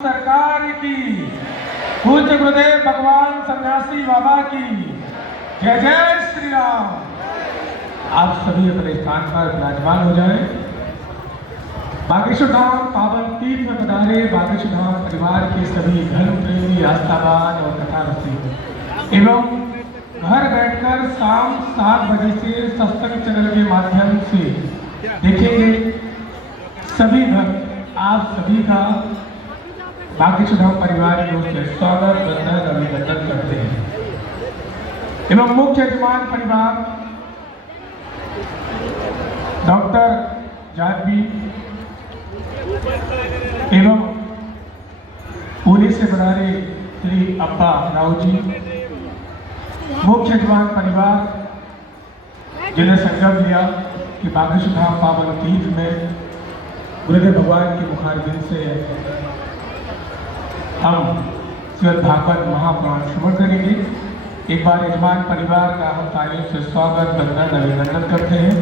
सरकार की, पूज्य गुरुदेव भगवान सन्यासी बाबा की जय जय श्री राम। आप सभी अपने स्थान पर विराजमान हो जाएं। बागेश्वर धाम पावन तीर्थ में पधारे बागेश्वर धाम परिवार के सभी धर्म प्रेमी, आस्थावान और कथा रसिक एवं घर बैठकर शाम 7 बजे से सत्संग चैनल के माध्यम से देखेंगे सभी भक्त, आप सभी का बागेश्वर धाम परिवार की ओर से स्वागत, वंदन, अभिनंदन करते हैं। एवं मुख्य यजमान परिवार डॉक्टर जादवी एवं पुणे से पधारे श्री अब्बा राव जी, मुख्य यजमान परिवार जिन्हें संकल्प लिया कि बागेश्वर धाम पावन तीर्थ में गुरुदेव भगवान के मुखारबिंद से हम श्रीमद् भागवत महापुराण श्रवण करेंगे। एक बार यजमान परिवार का हम तालियों से स्वागत, वंदन, अभिनंदन करते हैं।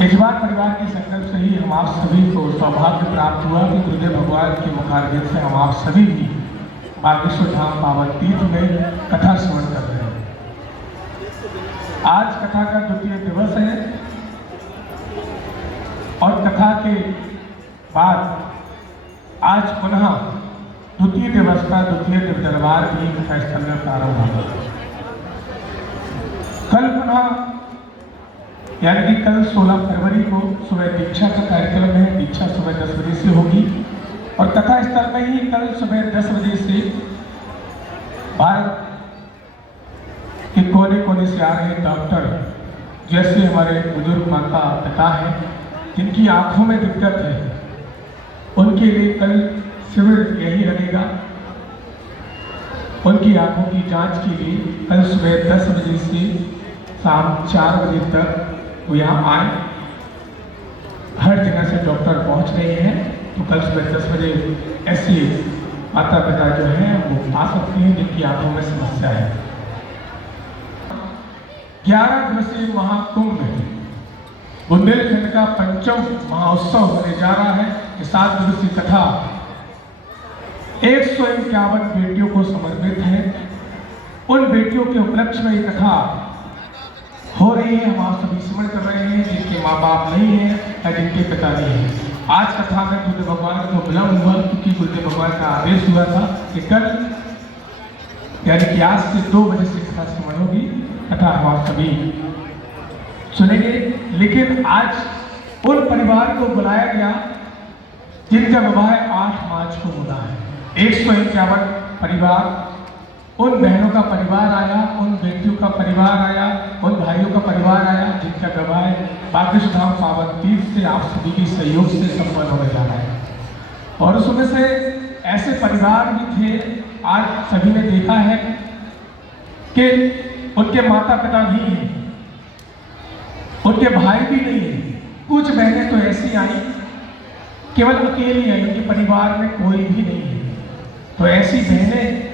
यजमान परिवार के संकल्प से ही हम आप सभी को सौभाग्य प्राप्त हुआ कि गुरुदेव भगवान के मुखारबिंद से हम आप सभी भी बागेश्वर धाम पावन तीर्थ में कथा श्रवण कर रहे हैं। आज कथा का द्वितीय दिवस है और कथा के बाद आज पुनः द्वितीय दिवस का द्वितीय दरबार भी कथा स्थल में प्रारंभ होगा। कल पुनः यानी कि कल 16 फरवरी को सुबह दीक्षा का कार्यक्रम है। दीक्षा सुबह 10 बजे से होगी और कथा स्थल में ही कल सुबह 10 बजे से भारत के कोने कोने से आ रहे डॉक्टर, जैसे हमारे बुजुर्ग माता पिता हैं जिनकी आंखों में दिक्कत है, उनके लिए कल शिविर यही रहेगा। उनकी आंखों की जांच के लिए कल सुबह 10 बजे से शाम 4 बजे तक वो यहाँ आए। हर जगह से डॉक्टर पहुँच रहे हैं, तो कल सुबह 10 बजे ऐसे माता पिता जो हैं वो आ सकते हैं जिनकी आंखों में समस्या है। 11 दिवसीय महाकुंभ बुंदेलखंड का पंचम महोत्सव होने जा रहा है। 7 दिवसीय कथा 151 बेटियों को समर्पित है। उन बेटियों के उपलक्ष्य में ये कथा हो रही है। हम आप सभी स्मरण कर रहे हैं जिनके माँ बाप नहीं है या जिनके पिता नहीं है। आज कथा में गुरुदेव भगवान को विलंब हुआ क्योंकि गुरुदेव भगवान का आदेश हुआ था कि कल यानी कि आज से 2 बजे से कथा श्रवण होगी। कथा हम आप सभी सुनेंगे, लेकिन आज उन परिवार को बुलाया गया जिनका विवाह 8 मार्च को होना है। 151 परिवार, उन बहनों का परिवार आया, उन बेटियों का परिवार आया, उन भाइयों का परिवार आया जिनका विवाह बागेश्वर धाम पावन तीर्थ से आप सभी के सहयोग से संपन्न होने जा रहा है। और उसमें से ऐसे परिवार भी थे, आज सभी ने देखा है कि उनके माता पिता नहीं है, उनके भाई भी नहीं है। कुछ बहनें तो ऐसी आई केवल अकेली आई, उनके परिवार में कोई भी नहीं है। तो ऐसी बहनें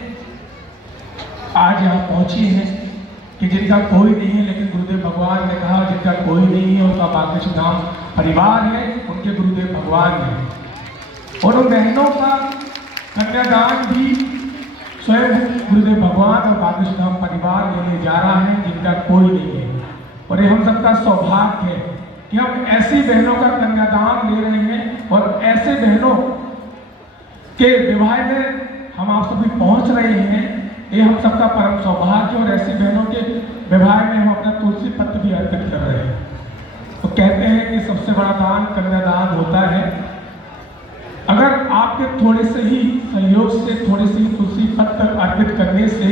आज यहाँ पहुंची हैं कि जिनका कोई नहीं है, लेकिन गुरुदेव भगवान ने कहा जिनका कोई नहीं है उनका बागेश्वर धाम परिवार है, उनके गुरुदेव भगवान है। और उन बहनों का कन्यादान भी स्वयं गुरुदेव भगवान और बागेश्वर धाम परिवार लेने जा रहा है जिनका कोई नहीं है। और ये हम सबका सौभाग्य है कि हम ऐसी बहनों का कन्यादान ले रहे हैं और ऐसे बहनों के विवाह में हम आप सभी पहुंच रहे हैं। ये हम सबका परम सौभाग्य और ऐसी बहनों के विवाह में हम अपना तुलसी पत्र भी अर्पित कर रहे हैं। तो कहते हैं कि सबसे बड़ा दान कन्यादान होता है। अगर आपके थोड़े से ही सहयोग से, थोड़े से ही तुलसी पत्र अर्पित करने से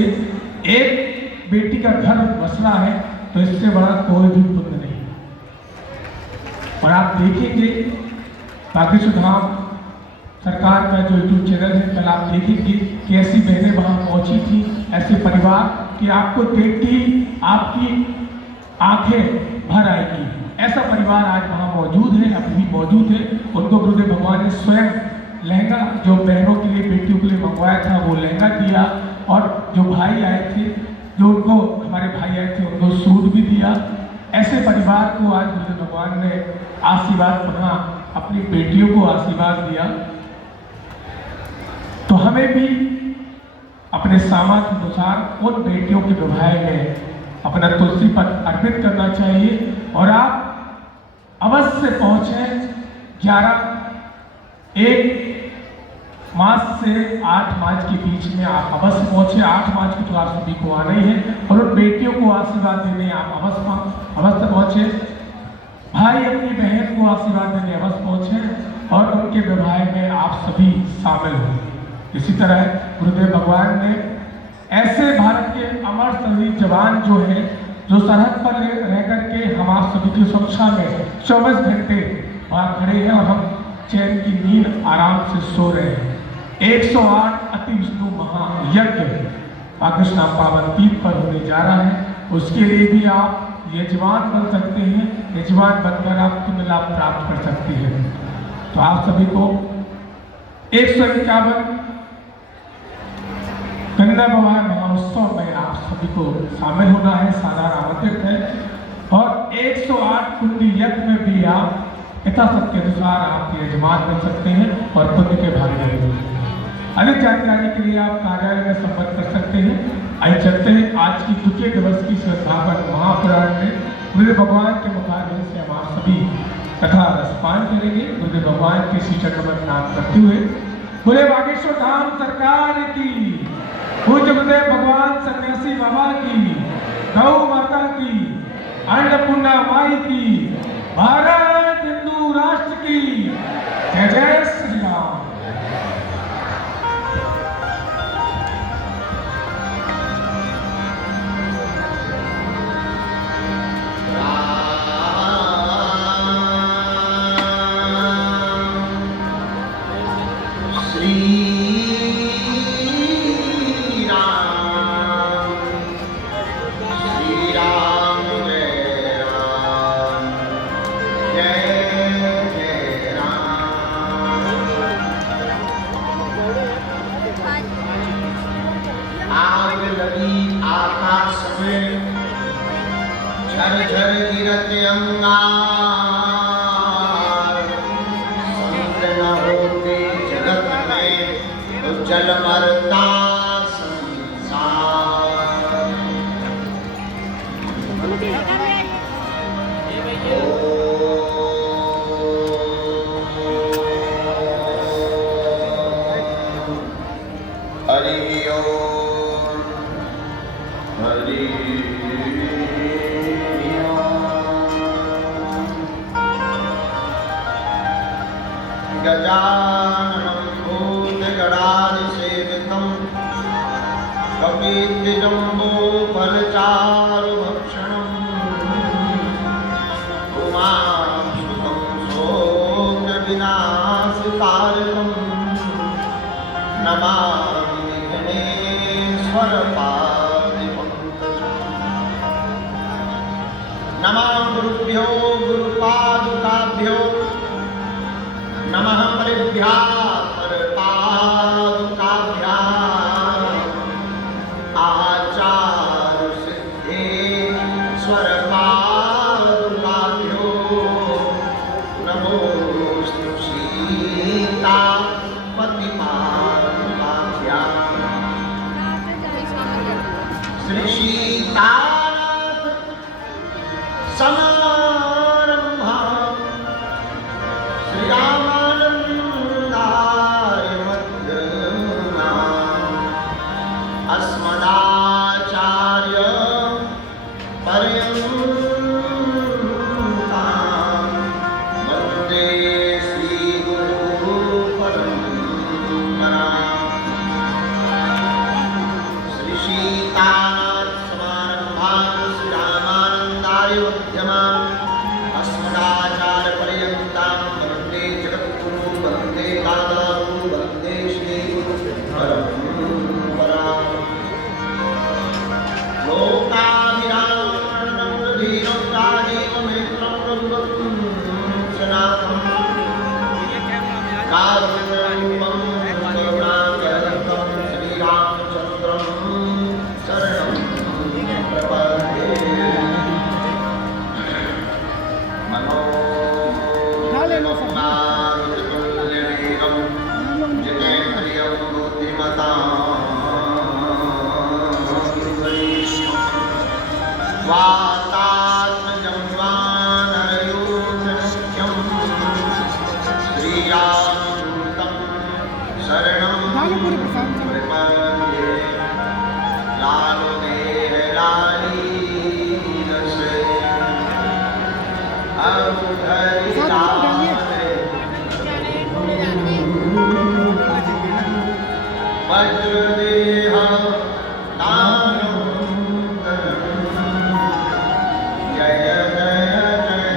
एक बेटी का घर बस रहा है, तो इससे बड़ा कोई भी पुण्य नहीं। और आप देखेंगे बागेश्वर धाम सरकार का जो यूट्यूब चैनल है, कल आप देखेंगे कि ऐसी बहनें वहाँ पहुँची थी, ऐसे परिवार कि आपको देख के आपकी आंखें भर आएगी। ऐसा परिवार आज वहाँ मौजूद है, अभी भी मौजूद है। उनको गुरुदेव भगवान ने स्वयं लहंगा जो बहनों के लिए, बेटियों के लिए मंगवाया था, वो लहंगा दिया। और जो भाई आए थे, जो उनको हमारे भाई आए थे, उनको सूट भी दिया। ऐसे परिवार को आज गुरुदेव भगवान ने आशीर्वाद पुनः अपनी बेटियों को आशीर्वाद दिया, तो हमें भी अपने सामर्थ्य अनुसार उन बेटियों के विवाह में अपना तुलसी पत्र अर्पित करना चाहिए। और आप अवश्य पहुंचे 1 मार्च से 8 मार्च के बीच में आप अवश्य पहुंचे। 8 मार्च को तो आप सभी को आना ही है और उन बेटियों को आशीर्वाद देने आप अवश्य पहुंचे। भाई अपनी बहन को आशीर्वाद देने अवश्य पहुंचे और उनके विवाह में आप सभी शामिल हो। इसी तरह गुरुदेव भगवान ने ऐसे भारत के अमर शहीद जवान जो है, जो सरहद पर रह करके हम आप सभी की सुरक्षा में 24 घंटे वहाँ खड़े हैं और हम चैन की नींद आराम से सो रहे हैं। 108 अति विष्णु महायज्ञ पाकिस्तान पावन तीर्थ पर होने जा रहा है। उसके लिए भी आप यजमान बन सकते हैं। यजमान बनकर आप पुण्य लाभ प्राप्त कर सकते हैं। तो आप सभी को 151 कन्या विवाह महोत्सव में आप सभी को शामिल होना है, साधारण आमंत्रित है। और 108 कुंडी यज्ञ में भी आप यथाशक्ति के अनुसार आप यजमान बन सकते हैं और पुण्य के भागीदारी बन सकते हैं। अधिक जानकारी के लिए आप कार्यालय में संपर्क कर सकते हैं। आइए चलते हैं आज की द्वितीय दिवस की श्रद्धापन महापुराण में गुरुदेव भगवान के मुखारविंद से हम आप सभी कथा रसपान करेंगे। गुरुदेव भगवान के श्री चरण में प्रणाम करते हुए बोले बागेश्वर धाम सरकार की, पूज्य गुरुदेव भगवान सन्यासी बाबा की, गौ माता की, अन्नपूर्णा माई की, भारत हिंदू राष्ट्र की जय जय श्री राम। झर गिरत अंगार, समुद्र न होते जगत में तो जल मरता संसार। हरि ओम हरि गजाननं भूतगणाधिसेवितं कपित्थजम्बूफलचारुभक्षणं उमासुतं शोकविनाशकारकं नमामि विघ्नेश्वरपादिपङ्कजं। नमः गुरुभ्यो गुरुपादुकाभ्यो, नमः परिभ्याः परपादुकाभ्याम्, आचार्य सिद्धेश्वरपादुकाभ्यो नमोस्तु सीतापतिपादुकाभ्याम्। श्री सीतानाथ समारम्भा श्री रामानन्दाय मध्यमा अस्मदाचार्य पर्यन्तां वन्दे श्रीगुरु परम्पराम्। श्री सीतानाथ समारम्भां श्री रामानन्दाय मध्यमाम् अस्मदाचार्य पर्यन्तां वन्दे जगद्गुरु वन्दे दातारु वन्दे श्रीगुरु परम्पराम्। लोकाभिरामं धीरं राजीवनेत्रं रघुवरं सनातनं कारुण्यरूपं करुणाकरं श्रीरामचन्द्रं शरणं प्रपद्ये। मनोरमा वज्रदेह दानवं जय जय जय शरणं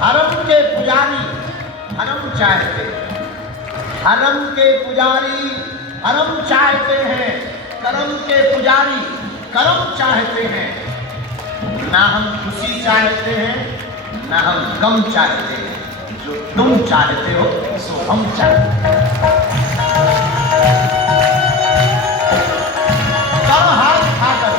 हरम के पुजारी हरम चाहते हैं, हरम के पुजारी हरम चाहते हैं, करम के पुजारी करम चाहते हैं। ना हम खुशी चाहते हैं, ना हम गम चाहते हैं, जो तुम चाहते हो सो हम चाहते हैं। करो हाथ उठाकर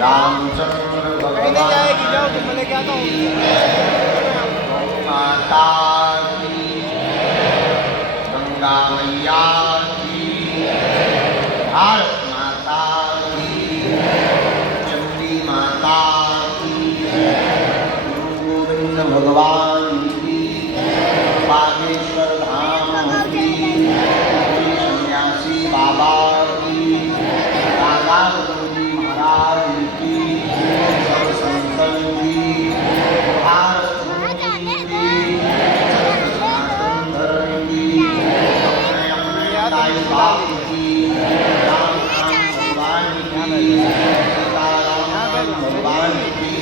रामचंद्र भगवान माता की, गंगा मैया की, भारत माता की, चंडी माता की, गुरु गोविंद भगवान की, बागेश्वर धाम की, श्री सन्यासी बाबा की, दादा गुरुजी महाराज की, सब संतन की, भारत भूमि की, सनातन धर्म की, अपने अपने दाई बाप की, राम भगवान की, सीताराम भगवान की,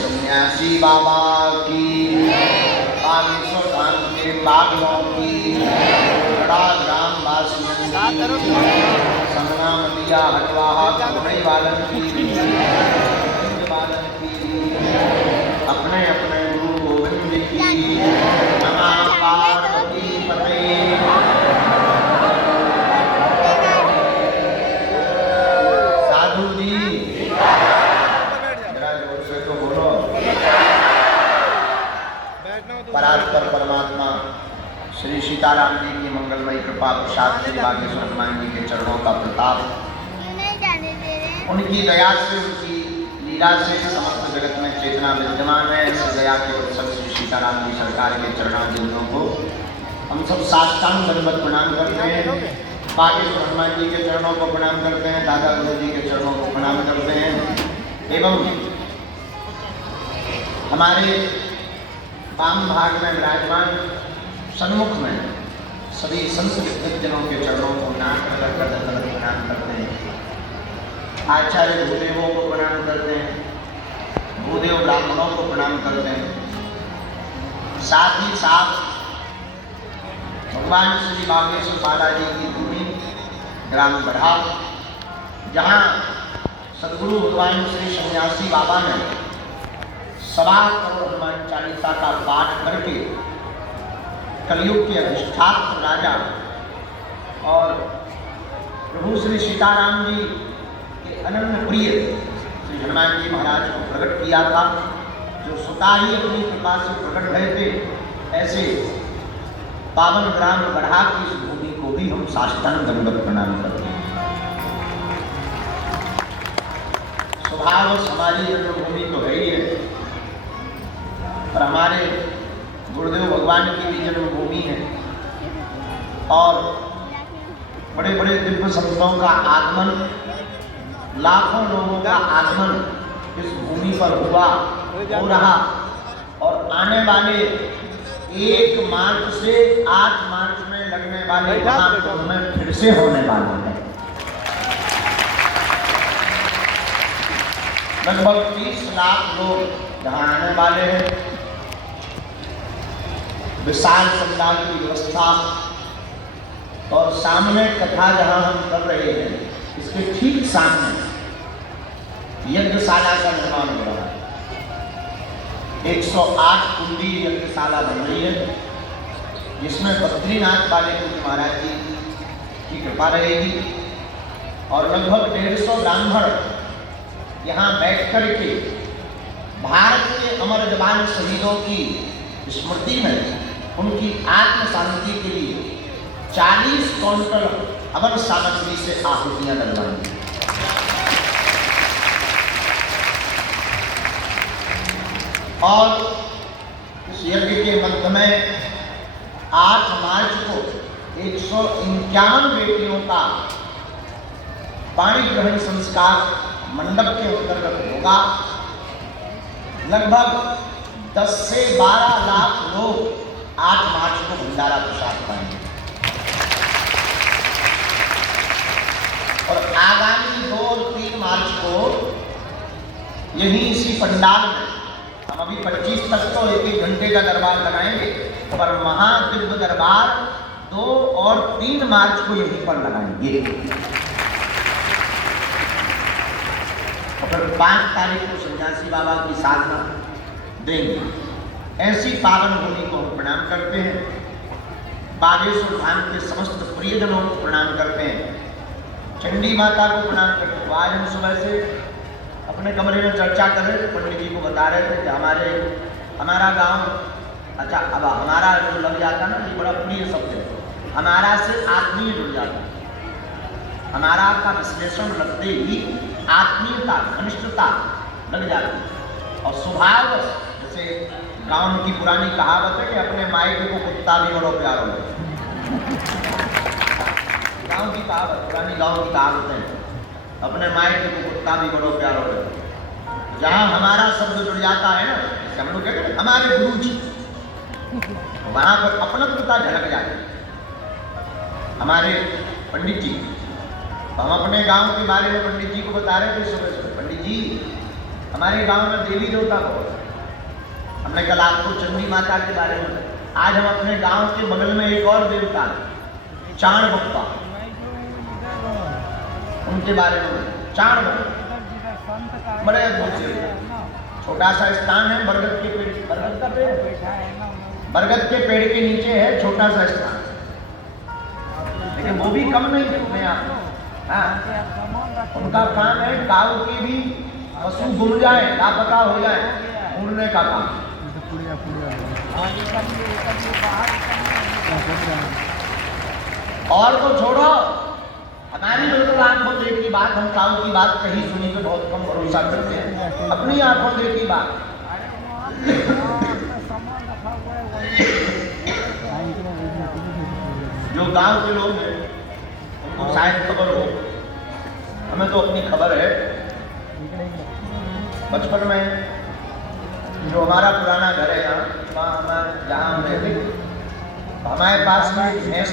सन्यासी बाबा की, बागेश्वर धाम के बागलों की, बड़ा ग्राम वासियों की, संगना मदिया हटवाहा कुमड़ी वालन की, अपने अपने गुरु गोविंद की, नमः पार्वती पते। साधु जी जरा जोर से तो बोलो। परात्पर परमात्मा श्री सीताराम जी की मंगलमयी कृपा प्रसाद श्री बागेश्वर हनुमान जी के चरणों का प्रताप, उनकी दया से उनकी लीला से समस्त जगत में चेतना विद्यमान है। इस दया के उत्सव श्री सीताराम जी सरकार के चरणारविंदों को हम सब साष्टांग दंडवत प्रणाम करते हैं। बागेश्वर हनुमान जी के चरणों को प्रणाम करते हैं, दादा गुरु जी के चरणों को प्रणाम करते हैं एवं हमारे वाम भाग में विराजमान सन्मुख में सभी संत विद्वज्जनों के चरणों को नाम कर प्रणाम करते हैं। आचार्य भूदेवों को प्रणाम करते हैं, भूदेव ब्राह्मणों को प्रणाम करते हैं। साथ ही साथ भगवान श्री बागेश्वर बालाजी की भूमि ग्राम गढ़ा, जहाँ सदगुरु भगवान श्री सन्यासी बाबा ने 1.25 करोड़ हनुमान चालीसा का पाठ करके कलयुग के अधिष्ठात्र राजा और प्रभु श्री सीताराम जी के अनन्य प्रिय श्री हनुमान जी महाराज को प्रकट किया था, जो स्वतः ही अपनी कृपा से प्रकट भए थे। ऐसे पावन ग्राम गढ़ा की इस भूमि को भी हम साष्टांग दंडवत प्रणाम करते हैं। स्वभाव हमारी जन्मभूमि तो है ही है, पर हमारे भगवान की भी जन्मभूमि है और बड़े बड़े दिव्य संतों का आगमन, लाखों लोगों का आगमन इस भूमि पर हुआ, हो रहा और आने वाले 1 मार्च से 8 मार्च में लगने वाले महाकुंभ में फिर से होने वाला है। लगभग 30 लाख लोग यहाँ आने वाले हैं। विशाल पंडाल की व्यवस्था और सामने कथा जहाँ हम कर रहे हैं इसके ठीक सामने यज्ञशाला का निर्माण हो रहा है। 108 कुंडी यज्ञशाला बन रही है जिसमें बद्रीनाथ वाले गुरु महाराज जी की कृपा रहेगी और लगभग 150 ब्राह्मण यहाँ बैठ कर के भारत के अमर जवान शहीदों की स्मृति में उनकी आत्म शांति के लिए 40 क्विंटल अमर सामग्री से आहुतियां डलवाएंगे। और इस यज्ञ के मध्य में 8 मार्च को 151 बेटियों का पाणी ग्रहण संस्कार मंडप के अंतर्गत होगा। लगभग 10 से 12 लाख लोग 8 मार्च को भंडारा प्रसाद पाएंगे और आगामी 2 और 3 मार्च को यही इसी पंडाल में हम अभी 25 तक तो 1-1 घंटे का दरबार लगाएंगे पर महादिव्य दरबार 2 और 3 मार्च को यहीं पर लगाएंगे। और 5 तारीख को सन्यासी बाबा की साधना देंगे। ऐसी पावन भूमि को हम प्रणाम करते हैं। बागेश्वर धाम के समस्त प्रियजनों को प्रणाम करते हैं। चंडी माता को प्रणाम करते हैं। आज हम सुबह से अपने कमरे में चर्चा कर रहे थे, पंडित जी को बता रहे थे कि हमारा गांव, अच्छा अब हमारा जो लग जाता ना ये बड़ा प्रिय शब्द है, हमारा से आत्मीय जुड़ जाता। हमारा का विश्लेषण लगते ही आत्मीयता, घनिष्ठता लग जाती और स्वभाव जैसे गांव की पुरानी कहावत है कि अपने मायके को कुत्ता भी बड़ो प्यार हो। गांव की कहावत, पुरानी गांव की कहावत है, अपने मायके को कुत्ता भी बड़ो प्यार हो। जहाँ हमारा शब्द जुड़ जाता है ना, हम लोग कहते हैं हमारे गुरु जी, वहां पर अपनत्वता झलक जाती है। हमारे पंडित जी, हम अपने गांव के बारे में पंडित जी को बता रहे थे सुबह सुबह, पंडित जी हमारे गांव में देवी देवता बहुत है। हमने कल आपको चंडी माता के बारे में, आज हम अपने गांव के बगल में एक और देवता चाण बप्पा, उनके बारे में। चाण बप्पा बड़े अद्भुत, छोटा सा स्थान है, बरगद के पेड़, बरगद का पेड़, बरगद के पेड़ के नीचे है छोटा सा स्थान, लेकिन वो भी कम नहीं है अपने आप। उनका काम है गांव की भी पशु गुम जाए, लापता हो जाए, ढूंढने का काम। और तो छोड़ो, हमारी बिल्कुल आंखों देखी बात, हम गांव की बात कहीं सुनी पे बहुत कम भरोसा करते हैं, अपनी आंखों देखी बात। जो गांव के लोग हैं उनको शायद खबर हो, हमें तो अपनी खबर है। बचपन में जो हमारा पुराना घर है यहाँ, वहाँ हमारे जहाँ हम रहते थे, हमारे पास में एक भैंस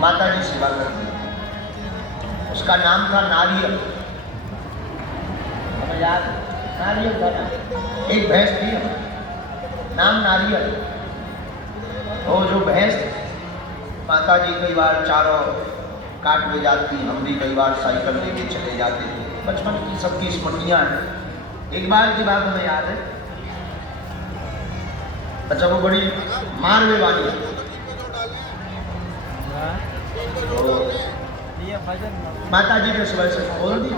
माता जी सेवा करती है, उसका नाम था नारियल। हमें याद नारियल था ना, एक भैंस थी नाम नारियल। तो जो भैंस माता जी कई बार चारों काट ले जाती, हम भी कई बार साइकिल लेके चले जाते थे। बचपन की सबकी स्मृतियाँ हैं। एक बार की बात हमें याद है, अच्छा वो बड़ी मारने वाली है, तो माता जी ने सुबह से खोल दी।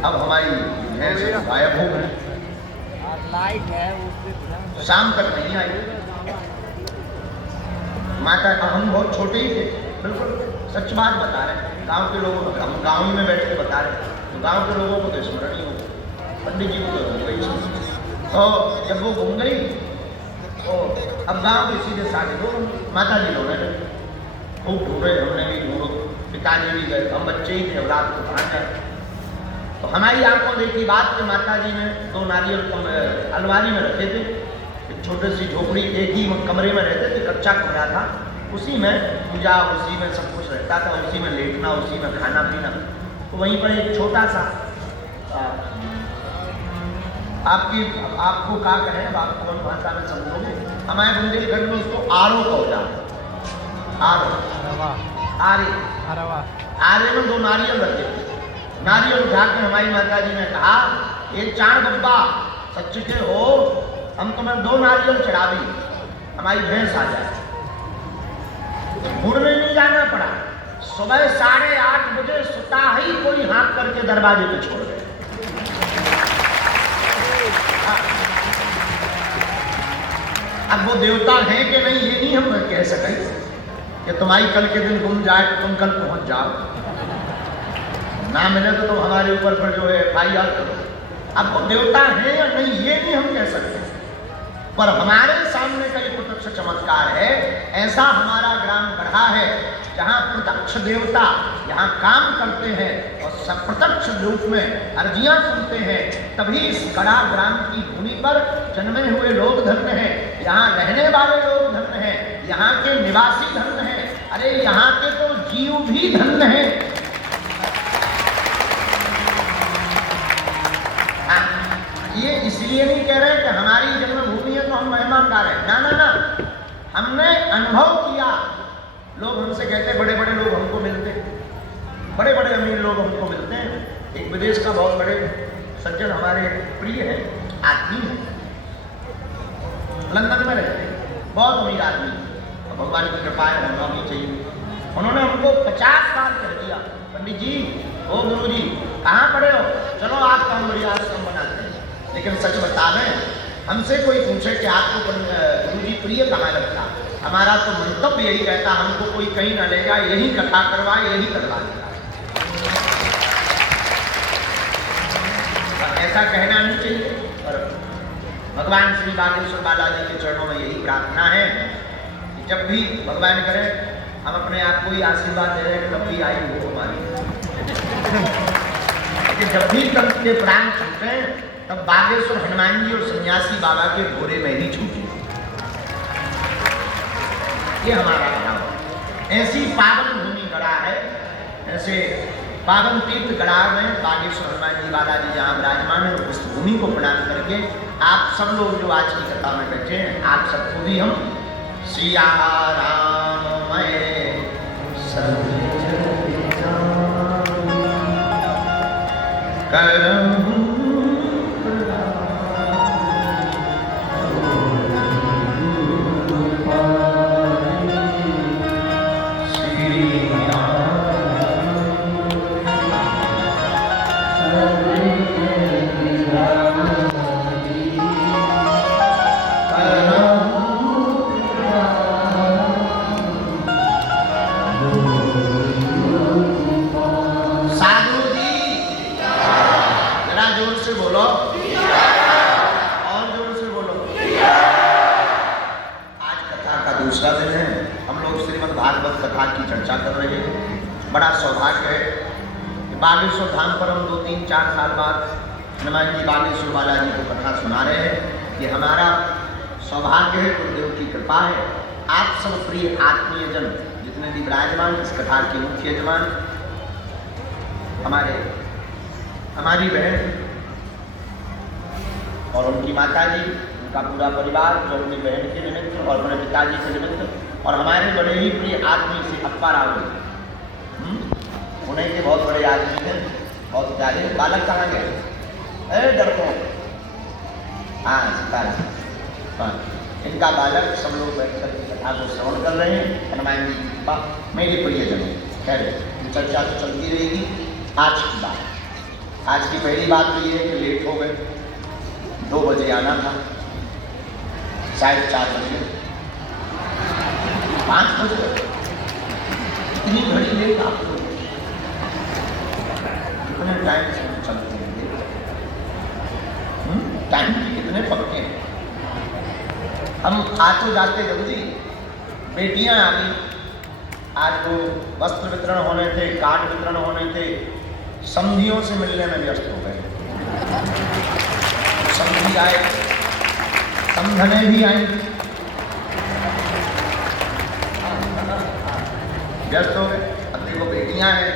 अब हमारी भैंस गायब हो गई, शाम तक नहीं आई। माता, हम बहुत छोटे ही थे, बिल्कुल सच बात बता रहे हैं, गांव के लोगों को, हम गांव ही में बैठ के बता रहे हैं, तो गांव के लोगों को तो स्मरण ही हो, पंडित जी को तो हो गई। तो जब वो घूम गई तो अब गांव के सीधे साधे दो माता जी लोग खूब ढूंढे, हमने भी ढूंढो, पिताजी भी गए, हम बच्चे ही थे, अब रात को कहाँ जाए। तो हमारी आंखों देखी बात कि माता जी ने 2 नारियल अलमारी में रखे थे। एक छोटी सी झोपड़ी, एक ही कमरे में रहते थे, कच्चा कमरा था, उसी में पूजा, उसी में सब कुछ रहता था, उसी में लेटना, उसी में खाना पीना। तो वहीं पर एक छोटा सा आपको क्या कहें, अब आप कौन भाषा में समझोगे, हमारे बुंदेलखंड में उसको आरो का हो जाता, आरे में 2 नारियल रखे थे। नारियल उठा के हमारी माता जी ने कहा, ये चाण बब्बा सच के हो, हम तुम्हें 2 नारियल चढ़ा दी, हमारी भैंस आ जाए। मुड़ने नहीं जाना पड़ा, सुबह 8:30 बजे सुता ही कोई हाँक करके दरवाजे पे छोड़ गए। अब वो देवता हैं कि नहीं ये नहीं हम कह सकें कि तुम्हारी कल के दिन गुम जाए तो तुम कल पहुंच जाओ, ना मिले तो तुम हमारे ऊपर पर जो है FIR करो। अब वो देवता हैं या नहीं ये नहीं हम कह सकते, पर हमारे सामने का ये प्रत्यक्ष चमत्कार है। ऐसा हमारा ग्राम गढ़ा है जहाँ प्रत्यक्ष देवता यहाँ काम करते हैं और प्रत्यक्ष रूप में अर्जियां सुनते हैं। तभी इस गढ़ा ग्राम की भूमि पर जन्मे हुए लोग धन्य हैं, यहाँ रहने वाले लोग धन्य हैं, यहाँ के निवासी धन्य हैं, अरे यहाँ के तो जीव भी धन्य हैं। ये इसलिए नहीं कह रहे कि हमारी जन्मभूमि है तो हम मेहमानदार हैं, ना ना ना, हमने अनुभव किया। लोग हमसे कहते, बड़े बड़े लोग हमको मिलते, बड़े बड़े अमीर लोग हमको मिलते हैं। एक विदेश का बहुत बड़े सज्जन हमारे प्रिय है, आदमी है, लंदन में रहते हैं, बहुत अमीर आदमी, भगवान की कृपा है, होना भी चाहिए। उन्होंने हमको 50 बार कह दिया, पंडित जी, ओ गुरु जी, कहाँ पड़े हो, चलो आपका हम बढ़िया आश्रम बनाते हैं। लेकिन सच बता दें, हमसे कोई पूछे कि आपको गुरु जी प्रिय कहाँ लगता, हमारा तो मंतव्य यही कहता, हमको कोई कहीं ना लेगा, यही कथा करवाए, यही करवा देगा। ऐसा कहना नहीं चाहिए, पर भगवान श्री बागेश्वर बालाजी के चरणों में यही प्रार्थना है कि जब भी भगवान करे, हम अपने आप को ही आशीर्वाद दे रहे हैं, कब भी आई हो हमारी, कि जब भी तंत्र के प्राण छूटे तब बागेश्वर हनुमान जी और सन्यासी बाबा के घोड़े में ही छूटे। ये हमारा गढ़ा है, ऐसी पावन भूमि गढ़ा है, ऐसे पावन तीर्थ गढ़ा में बागेश्वर हनुमान जी बालाजी जहाँ विराजमान है, उस भूमि को प्रणाम करके आप सब लोग जो आज की कथा में बैठे हैं, आप सबको भी हम सिया राममय करम दूसरा दिन है, हम लोग श्रीमद् भागवत कथा की चर्चा कर रहे हैं। बड़ा सौभाग्य है कि बागेश्वर धाम पर हम 2, 3, 4 साल बाद हनुमान जी बागेश्वर बालाजी को कथा सुना रहे हैं। ये हमारा सौभाग्य है, गुरुदेव की कृपा है। आप सब प्रिय आत्मीय जन जितने भी विराजमान, इस कथा के मुख्य यजमान हमारी बहन और उनकी माता जी, उनका पूरा परिवार, जो अपनी बहन के निमित्त और अपने पिताजी के निमित्त, और हमारे बड़े ही प्रिय आदमी से अप्पा राव जी, उन्हें के बहुत बड़े आदमी थे, बहुत प्यारे। बालक कहाँ गए? अरे डरको, हाँ सीताजी, हाँ, इनका बालक, सब लोग बैठकर कथा को श्रवण कर रहे हैं। हनुमान जी की कृपा, मेरे प्रियजनों, खैर चर्चा तो चलती रहेगी। आज की बात, आज की पहली बात तो ये है कि लेट हो गए, 2 बजे आना था, शायद 4 बजे, 5 बजे, इतनी घड़ी लेट आप लोग कितने टाइम से चलते हैं, टाइम की कितने पकड़ हम आते जाते जब जी बेटियां आ गई, आज वो वस्त्र वितरण होने थे, कार्ड वितरण होने थे, समधियों से मिलने में व्यस्त हो गए। समधी आए, समधने भी आए, व्यस्त हो गए। अब देखो बेटियां हैं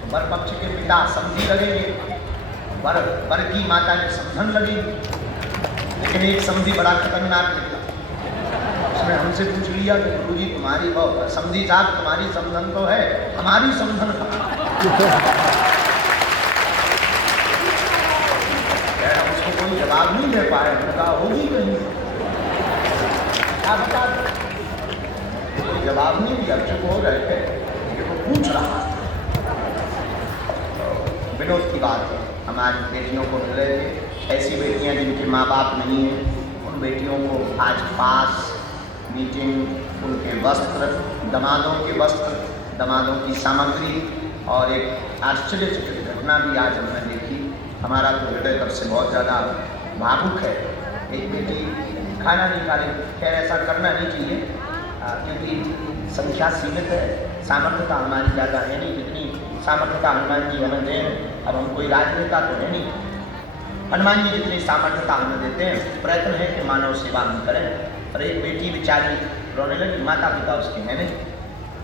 तो वर पक्ष के पिता समधी लगेंगे, वर की माता ने समधन लगेगी। लेकिन एक समधी बड़ा खतरनाक निकला, उसने हमसे पूछ लिया कि गुरुजी तुम्हारी समधी साहब तुम्हारी समधन तो है, हमारी समधन उसको कोई जवाब नहीं दे पाए। उनका होगी कहीं, क्या बता दो, कोई जवाब नहीं दिया, चुप हो गए थे। ये तो पूछ रहा, विनोद की बात है, हमारी बेटियों को मिल रहे थे ऐसी बेटियां जिनके माँ बाप नहीं हैं, उन बेटियों को आज पास, मीटिंग, उनके वस्त्र, दामादों के वस्त्र, दामादों की सामग्री, और एक आश्चर्यचकित घटना भी आज हमने देखी। हमारा तो हृदय तब से बहुत ज़्यादा भावुक है। एक बेटी खाना नहीं खा रही, खैर ऐसा करना नहीं चाहिए क्योंकि संख्या सीमित है, सामर्थ्यता हमारी ज़्यादा है नहीं, जितनी सामर्थ्यता हनुमान जी हमें दें। अब हम कोई राजनेता तो है नहीं, हनुमान जी जितनी सामर्थ्यता हमें देते हैं, प्रयत्न है कि मानव सेवा हम करें। और एक बेटी बेचारी रोने लगी, माता पिता उसके हैं नहीं,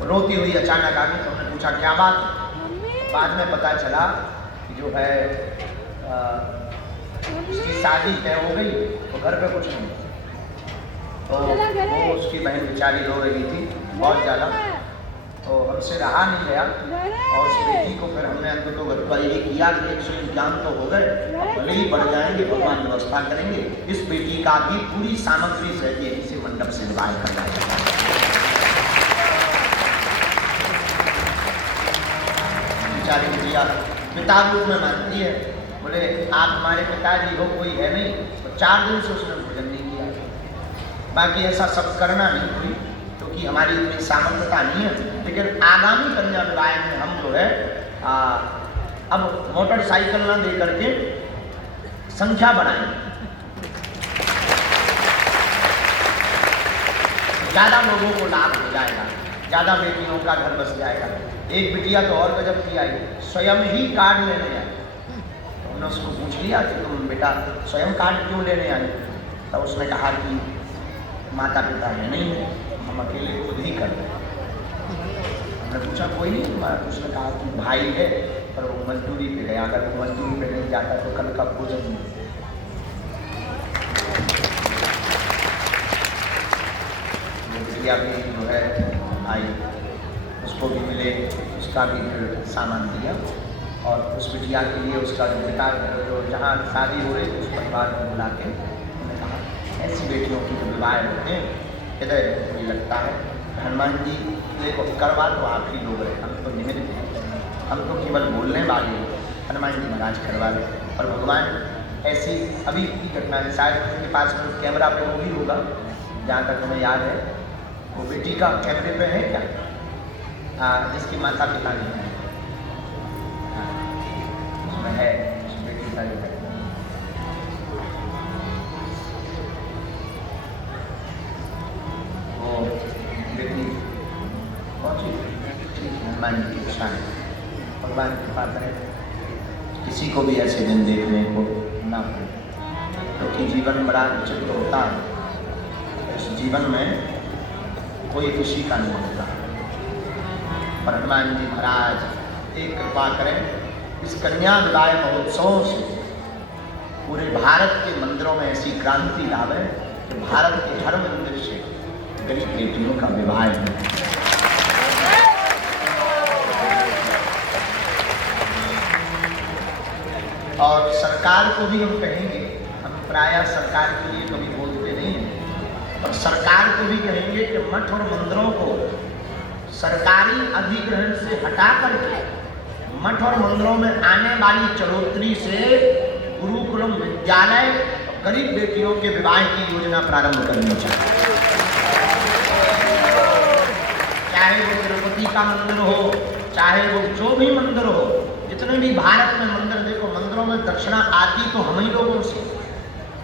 रोती हुई अचानक आ गई। तो हमने पूछा क्या बात, बाद में पता चला कि जो है उसकी शादी तय हो गई, तो घर पे कुछ नहीं, तो वो उसकी बहन बेचारी रो रही थी बहुत ज़्यादा, तो हमसे रहा नहीं गया। और उस बेटी को फिर हमने अंत तो गत्वा ये किया कि 151 तो हो गए, भले ही बढ़ जाएंगे, भगवान व्यवस्था करेंगे, इस बेटी का भी पूरी सामग्री से यही से मंडप से विवाह करना है। बेचारी बिटिया पिता रूप में मानती है, बोले आप हमारे पिताजी हो, कोई है नहीं, तो 4 दिन से उसने भोजन नहीं किया। बाकी ऐसा सब करना नहीं हुई क्योंकि हमारी इतनी सामर्थ्यता नहीं है। लेकिन आगामी कन्या विवाह में हम जो है अब मोटरसाइकिल ना दे करके संख्या बढ़ाएंगे, ज़्यादा लोगों को लाभ हो जाएगा, ज़्यादा बेटियों का घर बस जाएगा। एक बिटिया तो और गजब की आई, स्वयं ही कार्ड लेने आई। तो हमने उसको पूछ लिया कि तुम बेटा स्वयं कार्ड क्यों लेने आई, तो उसने कहा कि माता पिता है नहीं है, हम अकेले खुद ही कर रहे हैं। हमने पूछा कोई नहीं, उसने कहा कि भाई है पर वो मजदूरी पे गया, अगर वो मजदूरी पे नहीं जाता तो कल का भोजन नहीं। बिटिया भी जो है आई, उसको भी मिले, उसका भी फिर सामान दिया, और उस बिटिया के लिए उसका जो पिता जो जहाँ शादी हो रही उस परिवार को बुला के उन्होंने कहा ऐसी बेटियों की जो विवाह होते हैं हृदय मुझे लगता है हनुमान जी देखो करवा तो आप ही लोग रहे, हम तो निमित्त हैं, हम तो केवल बोलने वाले हैं, हनुमान जी महाराज करवा ले। और भगवान ऐसी अभी की घटना है, शायद उनके पास में कैमरा पे वो भी होगा, जहाँ तक हमें याद है वो बेटी का कैमरे पे है क्या, जिसकी माता पिता नहीं है, उसमें है उस बेटी का जो है वो बेटी हनुमान जी की शान, भगवान की बात है, किसी को भी ऐसे दिन देखने को ना मिले, क्योंकि जीवन बड़ा विचित्र होता है, इस जीवन में कोई खुशी का नहीं होता। पर हनुमान जी महाराज एक कृपा करें, इस कन्या विवाह महोत्सव से पूरे भारत के मंदिरों में ऐसी क्रांति लावे कि भारत के हर मंदिर से गरीब बेटियों का विवाह है। और सरकार को भी हम कहेंगे, हम प्रायः सरकार के लिए कभी बोलते नहीं हैं, और सरकार को भी कहेंगे कि मठ और मंदिरों को सरकारी अधिग्रहण से हटा करके मठ और मंदिरों में आने वाली चढ़ोतरी से गुरुकुलम विद्यालय और गरीब बेटियों के विवाह की योजना प्रारंभ करनी चाहिए। चाहे वो तिरुपति का मंदिर हो, चाहे वो जो भी मंदिर हो, जितने भी भारत में मंदिर, देखो मंदिरों में दक्षिणा आती तो हम ही लोगों से,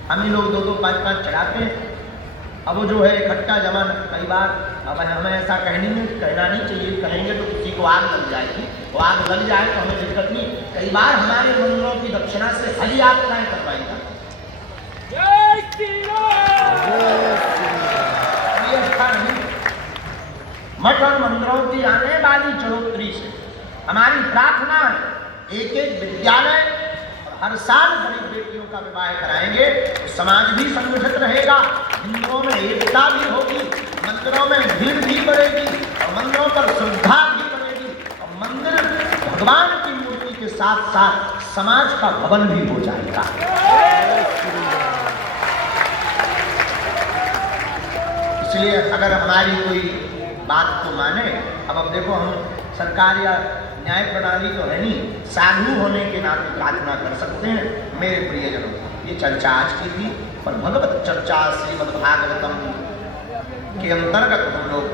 हम ही लोग 2-2, 5-5 चढ़ाते हैं। अब वो जो है इकट्ठा जमा कई बार, अब हमें ऐसा कहना नहीं चाहिए, कहेंगे तो किसी को आग लग जाएगी, वो आग लग जाए तो हमें दिक्कत नहीं। कई बार हमारे मंदिरों की दक्षिणा से हज यात्राएं करवाई जाती ये अच्छा नहीं। मठ और मंदिरों की आने वाली चढ़ोतरी से हमारी प्रार्थना है एक एक विद्यालय हर साल गरीब बेटियों का विवाह कराएंगे तो समाज भी संगठित रहेगा, हिंदुओं में एकता भी होगी, मंदिरों में भीड़ भी बढ़ेगी और मंदिरों पर श्रद्धा भी बढ़ेगी और मंदिर भगवान की मूर्ति के साथ साथ समाज का भवन भी हो जाएगा। इसलिए अगर हमारी कोई बात को माने, अब देखो हम सरकार या न्याय प्रणाली तो है नहीं, साधु होने के नाते प्रार्थना कर सकते हैं। मेरे प्रियजनों, ये चर्चा आज की थी, पर भगवत चर्चा श्रीमद् भागवतम के अंतर्गत हम लोग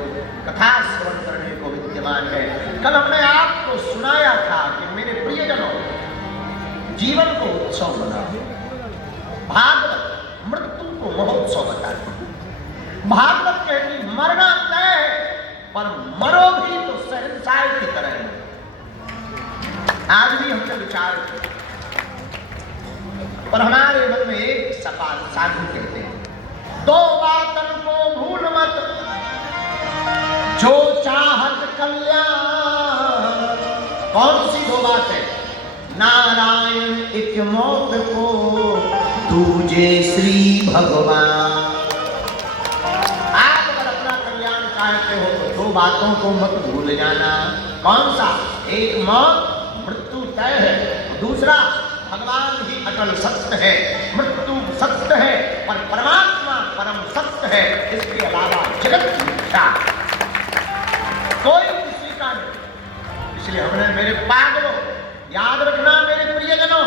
कथा श्रवण करने को विद्यमान है। कल हमने आपको सुनाया था कि मेरे प्रियजनों, जीवन को उत्सव बनाओ। भागवत मृत्यु को महोत्सव बताती। भागवत कहती मरना तय है, पर मरो भी तो शहंशाह की तरह है। आज भी हमने विचार किया, पर हमारे मन में एक सवाल साधु कहते हैं, दो बातन को भूल मत जो चाहत कल्याण। कौन सी दो बात है? नारायण एक मौत को तुझे श्री भगवान। आप अगर अपना कल्याण चाहते हो तो दो बातों को मत भूल जाना। कौन सा? एक मौत, मृत्यु तय है, दूसरा भगवान ही अटल सत्य है। मृत्यु सत्य है पर परमात्मा परम सत्य है, इसके अलावा जगत मिथ्या, कोई किसी का नहीं। इसलिए हमने मेरे पागलों याद रखना, मेरे प्रियजनों,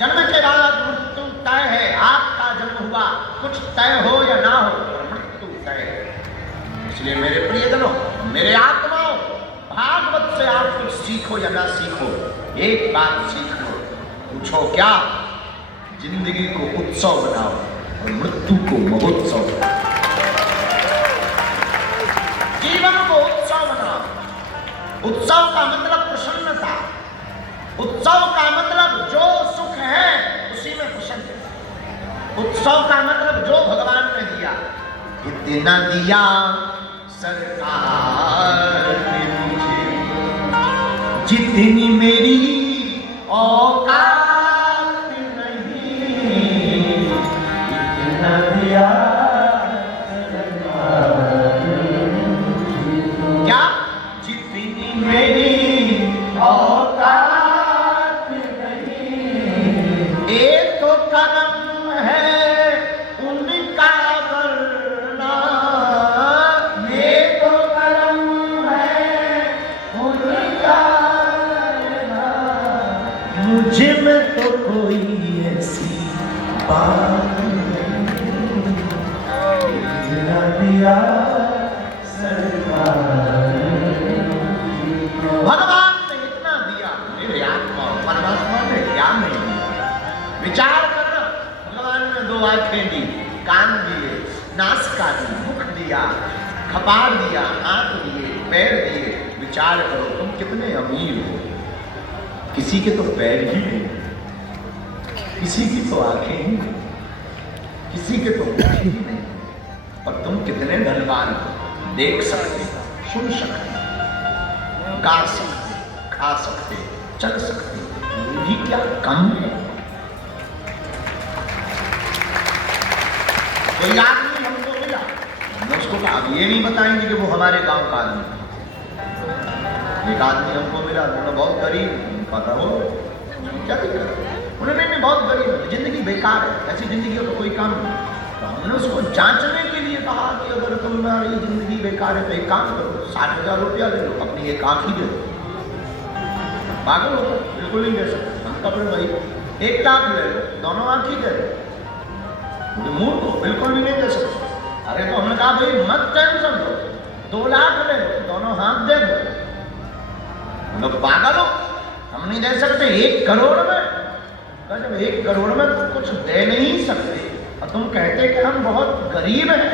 जन्म के बाद मृत्यु तय है। आपका जन्म हुआ, कुछ तय हो या ना हो, मृत्यु तय है। इसलिए मेरे प्रियजनों, मेरे आत्माओं, भागवत से आप कुछ सीखो या ना सीखो, एक बात सीख लो। पूछो क्या? जिंदगी को उत्सव बनाओ और मृत्यु को महोत्सव बनाओ। जीवन को उत्सव बनाओ। उत्सव का मतलब प्रसन्नता, उत्सव का मतलब जो सुख है उसी में प्रसन्न। उत्सव का मतलब जो भगवान ने दिया, इतना दिया सरकार ने मुझे, जितनी मेरी औकात नहीं, इतना दिया सरकार ने मुझे। क्या? जितनी मेरी औकात नहीं, एक तो कर्म है उनका वरना, ये तो कर्म है उनका वरना, मुझे में तो कोई ऐसी बात नहीं, इतना दिया सरकार। भगवान ने इतना दिया, मेरे आत्मा परमात्मा ने क्या नहीं दिया? विचार करना। भगवान ने दो आंखें दी, कान दिए, नासिका दी, मुख दिया, कपाल दिया, हाथ दिए, पैर दिए। विचार करो तुम कितने अमीर हो। किसी के तो पैर ही नहीं, किसी की तो आंखें ही नहीं, किसी के तो मुख ही नहीं, और तुम कितने धनवान हो। देख सकते, सुन सकते, गा सकते, खा सकते, चल सकते, भी क्या कम है? कोई आदमी हमको मिला, हमने उसको कहा अब ये नहीं बताएंगे कि वो हमारे गांव का आदमी। एक आदमी हमको मिला, उन्होंने बहुत गरीब पता हो क्या दिक्कत? उन्होंने नहीं बहुत गरीब है, जिंदगी बेकार है, ऐसी जिंदगी का कोई काम नहीं। तो हमने उसको जांचने के लिए कहा कि अगर तुम्हारी जिंदगी बेकार है तो एक काम करो, 60,000 रुपया ले लो, अपनी एक आंख ही दे दो। पागल हो? बिल्कुल नहीं दे सकते। हम कपड़े भाई 1 लाख ले लो, दोनों आंख ही दे दो। मूर्ख को बिल्कुल भी नहीं दे सकते। अरे तो हमने कहा भाई मत टेंशन लो, 2 लाख ले लो, दोनों हाथ दे दो। लोग पागल हो? हम नहीं दे सकते। 1 करोड़ में, जब 1 करोड़ में तो कुछ दे नहीं सकते और तुम कहते कि हम बहुत गरीब हैं।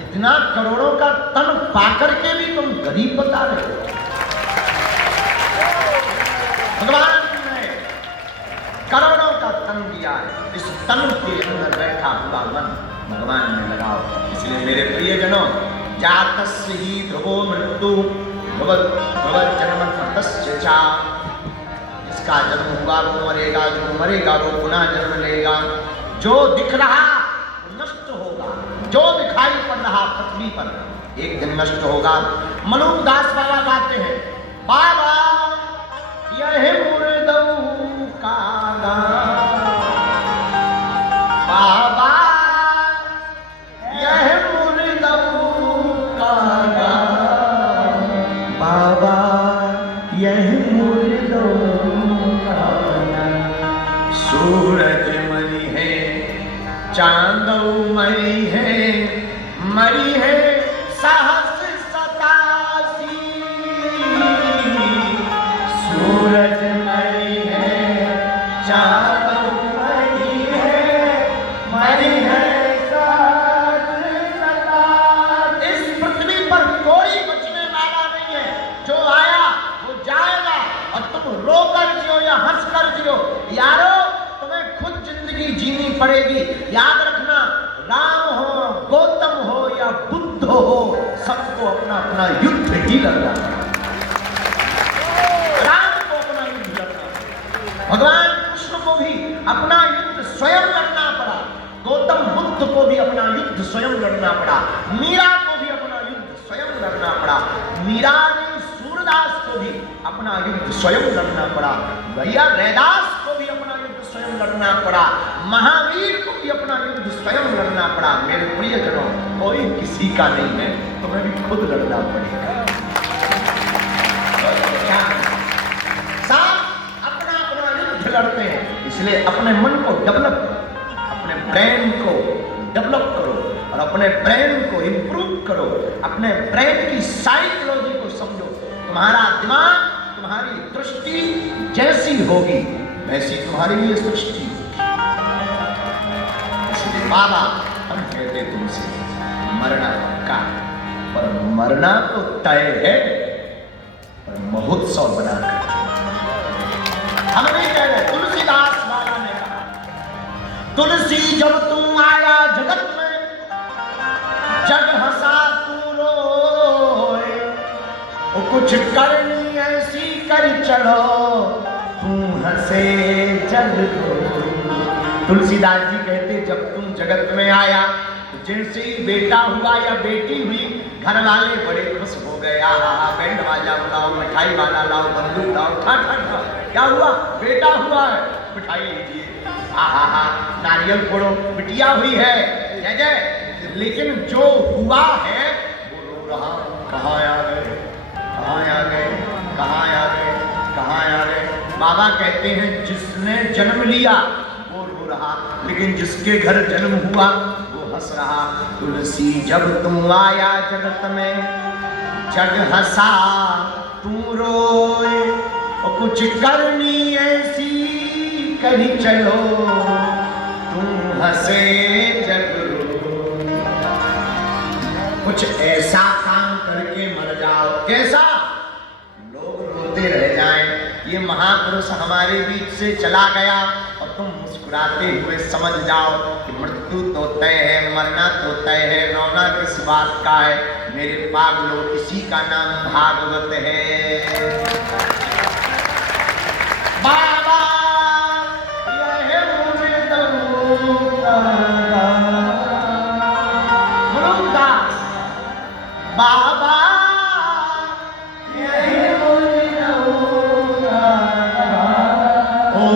इतना करोड़ों का तन पाकर के भी तुम गरीब बता रहे हो। भगवान ने करोड़ों का तन दिया है, इस तन के अंदर बैठा हुआ मन भगवान में लगाओ। इसलिए मेरे प्रियजनों, जातस्य ही ध्रुवो मृत्यु भगवत जन्म तस्य चा। जिसका जन्म हुआ वो मरेगा, जो मरेगा वो पुनः जन्म लेगा। जो दिख रहा वो नष्ट होगा, जो दिखाई पड़ रहा पृथ्वी पर एक दिन नष्ट होगा। मनुक दास बाबा गाते हैं, बाबा यह मुर्दऊ का बाबा यह मुर्दऊ का बाबा यह मुर्दऊ का। सूरज मरी है, चांदऊ मरी है सहस 87। सूरज मरी है, चांदऊ मरी है सहस 87। इस पृथ्वी पर कोई बचने वाला नहीं है। जो आया वो जाएगा, और तुम रो कर जियो या हंस कर जियो यारो, तुम्हें खुद जिंदगी जीनी पड़ेगी। याद रखना, राम हो, गौतम हो या बुद्ध हो, सबको अपना अपना युद्ध ही लड़ना। राम को अपना युद्ध लड़ना, भगवान कृष्ण को भी अपना युद्ध स्वयं लड़ना पड़ा, गौतम बुद्ध को भी अपना युद्ध स्वयं लड़ना पड़ा, मीरा को भी अपना युद्ध स्वयं लड़ना पड़ा, मीरा ने सूरदास को भी अपना युद्ध स्वयं लड़ना पड़ा, भैया रैदास को भी अपना युद्ध स्वयं लड़ना पड़ा, महावीर को भी अपना युद्ध स्वयं लड़ना पड़ा। मेरे प्रियजनों, कोई किसी का नहीं है, तुम्हें भी खुद लड़ना पड़ेगा। सब अपना अपना युद्ध लड़ते हैं। इसलिए अपने मन को डेवलप करो, अपने ब्रेन को डेवलप करो और अपने ब्रेन को इंप्रूव करो, अपने ब्रेन की साइकोलॉजी को समझो। तुम्हारा दिमाग, तुम्हारी दृष्टि जैसी होगी वैसी तुम्हारी ये सृष्टि। इसलिए बाबा हम कहते तुमसे मरना पक्का, पर मरना तो तय है, पर महोत्सव बनाकर हम नहीं कह रहे। तुलसीदास बाबा ने कहा, तुलसी जब तुम आया जगत में, जग हंसा तू रोए, कुछ करनी ऐसी कर चलो, तू हंसे जग रोए। तुलसीदास जी कहते, जब तुम जगत में आया तो जैसे ही बेटा हुआ या बेटी हुई, घर वाले बड़े खुश हो गए। बैंड बाजा बुलाओ, मिठाई वाला लाओ, बंदूक लाओ, ठा ठा ठा। क्या हुआ? बेटा हुआ है, मिठाई लीजिए, नारियल फोड़ो, बिटिया हुई है, जय जय। लेकिन जो हुआ है वो रो रहा, कहाँ आ गए, कहाँ आ गए, कहाँ आ गए, कहाँ आ गए। बाबा कहते हैं, जिसने जन्म लिया वो रो रहा, लेकिन जिसके घर जन्म हुआ वो हंस रहा। तुलसी जब तुम आया जगत में, जग हंसा तू रोए, और कुछ करनी ऐसी करी चलो, तुम हंसे जग रोए। कुछ ऐसा काम करके मर जाओ, कैसा? लोग रोते रह जाएं। ये महापुरुष हमारे बीच से चला गया और तुम मुस्कुराते हुए समझ जाओ कि मृत्यु तो तय है, मरना तो तय है, रोना किस बात का है। मेरे पागलों, इसी का नाम भागवत है। बाबा यह मुरुदास, बाबा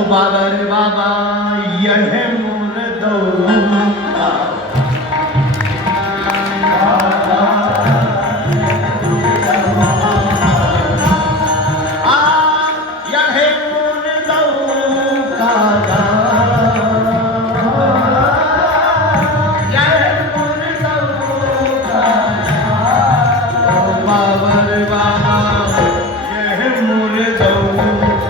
बाबा रे बाबा यह मुर्दऊ का यह मुर्दऊ का यह मुर्दऊ का बाबा रे बाबा यह मुर्दऊ का।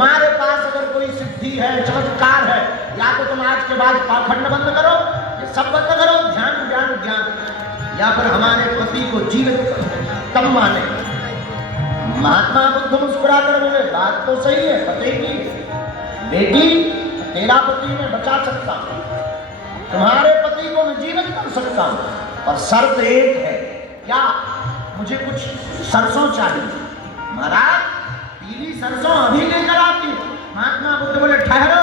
तुम्हारे पास अगर कोई सिद्धि है, चमत्कार है, या तो तुम आज के बाद पाखंड बंद करो, ये सब बंद करो, ध्यान ज्ञान ज्ञान, या फिर हमारे पति को जीवित करो, तब माने। महात्मा बुद्ध मुस्कुराकर बोले, बात तो सही है पति की, बेटी तेरा पति मैं बचा सकता हूं, तुम्हारे पति को मैं जीवित कर सकता हूं, और शर्त एक है, क्या? मुझे कुछ सरसों चाहिए। महाराज पीली सरसों अभी लेकर आती हूं। महात्मा बुद्ध बोले, ठहरो,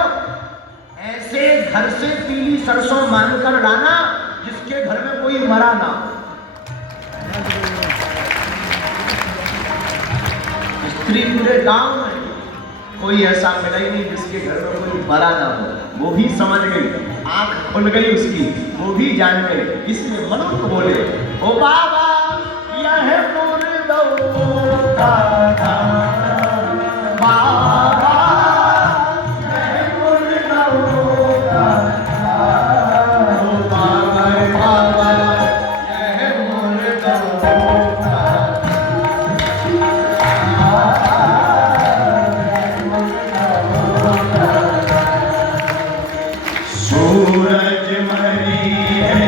ऐसे घर से पीली सरसों मांगकर लाना जिसके घर में कोई मरा ना हो। स्त्री पूरे गांव में कोई ऐसा मिला ही नहीं जिसके घर में कोई मरा ना हो। वो भी समझ गई, आंख खुल गई उसकी, वो भी जान गई। इसलिए मनुष्य को बोले, ओ बाबा यह मुर्दों का बाबा यह मुर्दों का ओ बाबा यह मुर्दों का सूरज मरी है,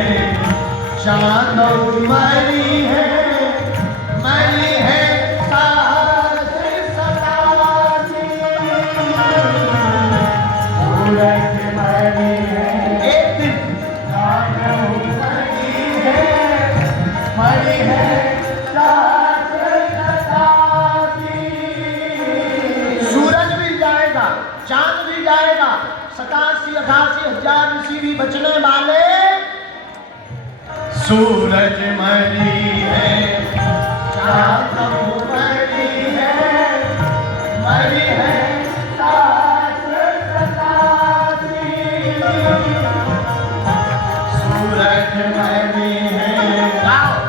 चांद मरी है, मरी है सास सतासी। सूरज मरी है, एक दिन चांद मरी है सास सतासी। सूरज भी जाएगा, चांद भी जाएगा, 87-88 ऋषि भी बचने वाले। सूरज मरी है, चांद मरी है सास सतासी। सूरज मरी है, चांद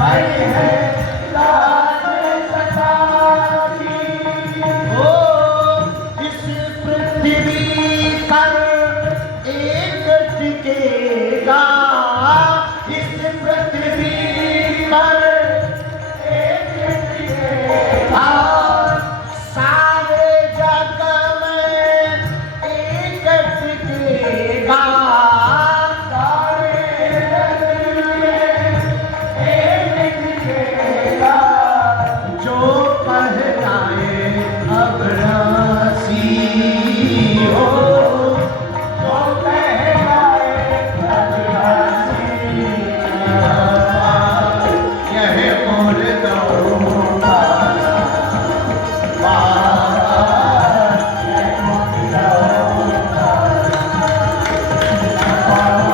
मरी है सास सतासी। पृथ्वी पर एक टिकेगा, इस पृथ्वी पर एक टिकेगा, सारे जग में एक टिकेगा, सारे जग में एक टिकेगा, जो कहलाए अविनाशी हो, जो कहलाए अविनाशी। यह मुर्दों का बाबा, यह मुर्दों का बाबा,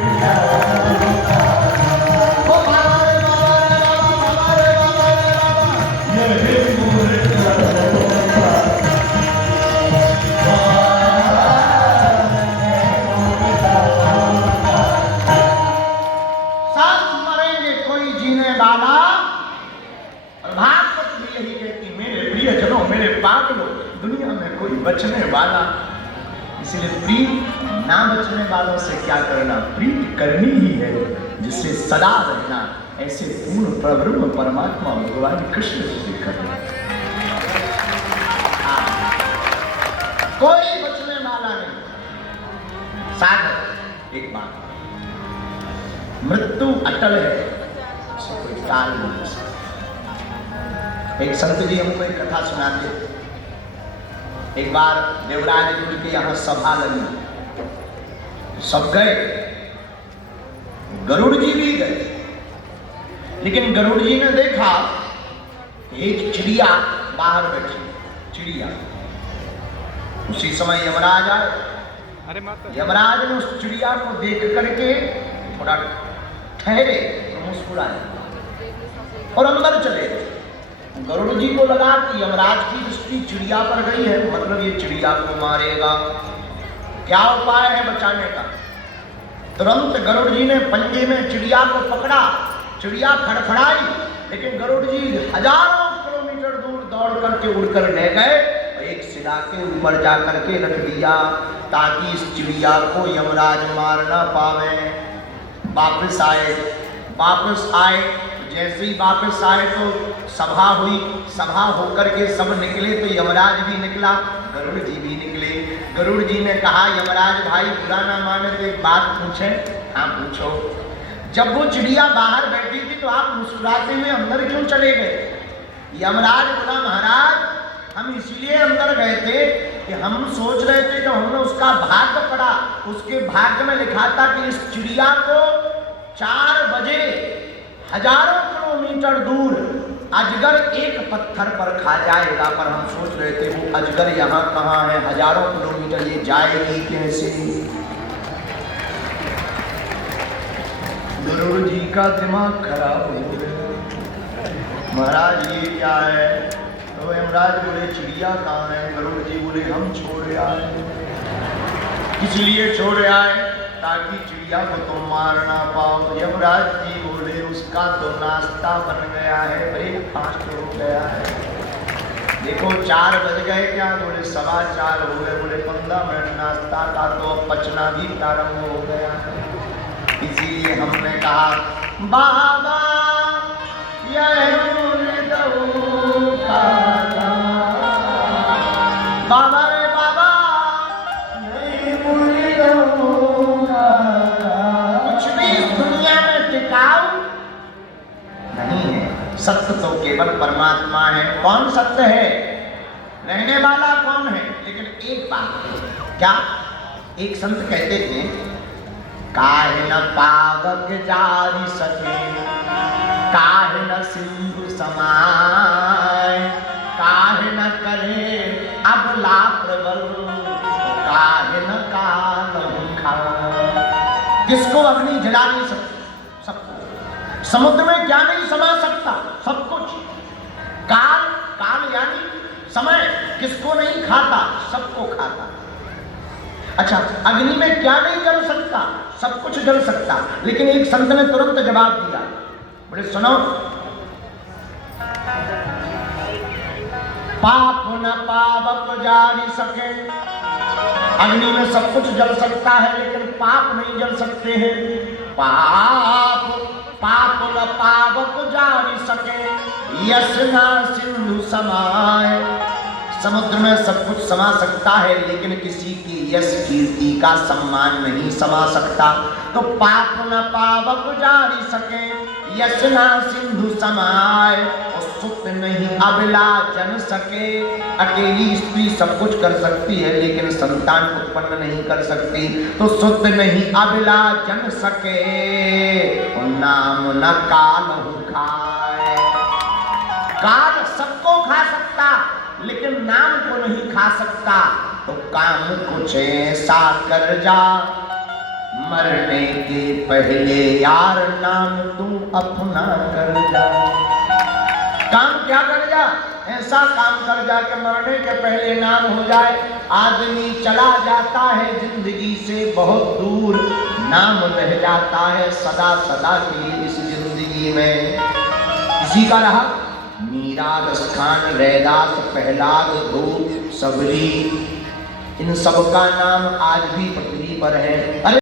यह मुर्दों का। ओ बाबा रे बाबा रे बाबा रे बाबा, यह मुर्दों का सब मरेंगे, कोई जीने वाला। और भागवत भी यही कहती, मेरे प्रियजनों, मेरे पागलों, दुनिया में कोई बचने वाला। इसलिए प्रीत ना बचने वालों से क्या करना, प्रीत करनी ही है जिससे सदा रहना। ऐसे पूर्ण प्रब्रह्म परमात्मा भगवान कृष्ण से करना। कोई बचने वाला नहीं। साधक एक बात, मृत्यु अटल है, उसे कोई टाल नहीं सकता। एक संत जी हमको एक कथा सुनाते। एक बार देवराज गुरु के यहाँ सभा लगी, सब गए, गरुड़ जी भी गए, लेकिन गरुड़ जी ने देखा एक चिड़िया बाहर बैठी, चिड़िया। उसी समय यमराज आए। यमराज ने उस चिड़िया को देख करके थोड़ा ठहरे और मुस्कुराए और अंदर चले। गरुड़ जी को लगा कि यमराज की दृष्टि चिड़िया पर गई है, मतलब ये चिड़िया को मारेगा, क्या उपाय है बचाने का। तुरंत गरुड़ जी ने पंजे में चिड़िया को पकड़ा, चिड़िया फड़फड़ाई, लेकिन गरुड़ जी हजारों किलोमीटर दूर दौड़ करके उड़कर ले गए, एक शिला के ऊपर जा करके रख दिया ताकि इस चिड़िया को यमराज मार ना पावे। वापस आए जैसे ही वापस आए तो सभा हुई, सभा होकर के सब निकले तो यमराज भी निकला, गरुड़ जी भी निकले। गरुड़ जी ने कहा यमराज भाई बुरा ना माने तो एक बात पूछे। हाँ पूछो। जब वो चिड़िया बाहर बैठी थी तो आप मुस्कुराते हुए अंदर क्यों चले गए? यमराज बोला महाराज हम इसलिए अंदर गए थे कि हम सोच रहे थे कि हमने उसका भाग्य पढ़ा, उसके भाग्य में लिखा था कि इस चिड़िया को 4 बजे हजारों किलोमीटर दूर अजगर एक पत्थर पर खा जाएगा, पर हम सोच रहे थे वो अजगर यहाँ कहाँ है, हजारों किलोमीटर ये जाएगी कैसे? गरुड़ जी का दिमाग खराब हो गया। महाराज ये क्या है? तो यमराज बोले चिड़िया कहाँ है? गरुड़ जी बोले हम छोड़ आए। इसलिए छोड़ आए ताकि चिड़िया को तुम मार ना पाओ। यमराज जी बोले उसका तो नाश्ता बन गया है, ब्रेकफास्ट हो गया है। देखो 4 बज गए क्या? बोले 4:15 हो गए। बोले 15 मिनट नाश्ता का तो पचना भी प्रारंभ हो गया है। इसीलिए हमने कहा बाबा यह बाबा रे बाबा नहीं कुछ भी इस दुनिया में टिकाऊ नहीं है। सत्य तो केवल परमात्मा है। कौन सत्य है? रहने वाला कौन है? लेकिन एक बात, क्या एक संत कहते थे काहे न पावक जारी सके, काहे न सिंधु समाय, काहे न करे अबला प्रबल, काहे न काल खाए। किसको अग्नि जला नहीं सकती? सबको। समुद्र में क्या नहीं समा सकता? सब कुछ। काल, काल यानी समय, किसको नहीं खाता? सबको खाता। अच्छा, अग्नि में क्या नहीं जल सकता? सब कुछ जल सकता। लेकिन एक संत ने तुरंत जवाब दिया, बोले सुनो, पाप न पावक जारी सके। अग्नि में सब कुछ जल सकता है लेकिन पाप नहीं जल सकते हैं। पाप न पावक जारी सके, यश न सिंधु समाय। समुद्र में सब कुछ समा सकता है लेकिन किसी की यश कीर्ति का सम्मान नहीं समा सकता। तो पाप न पावक जारी सके, यश न सिंधु समाय। और सुत नहीं अबला जन सके। अकेली स्त्री सब कुछ कर सकती है लेकिन संतान उत्पन्न नहीं कर सकती। तो सुत नहीं अबला जन सके, नाम न काल खाए। काल सबको खा सकता लेकिन नाम को नहीं खा सकता। तो काम कुछ ऐसा कर जा, मरने के पहले यार नाम तू अपना कर जा। काम क्या कर जा? ऐसा काम कर जा कि मरने के पहले नाम हो जाए। आदमी चला जाता है जिंदगी से बहुत दूर, नाम रह जाता है सदा सदा के लिए इस जिंदगी में। इसी का रहा मीरा, दस्तान, रैदास, प्रहलाद, ध्रुव, सबरी, इन सब का नाम आज भी पृथ्वी पर है। अरे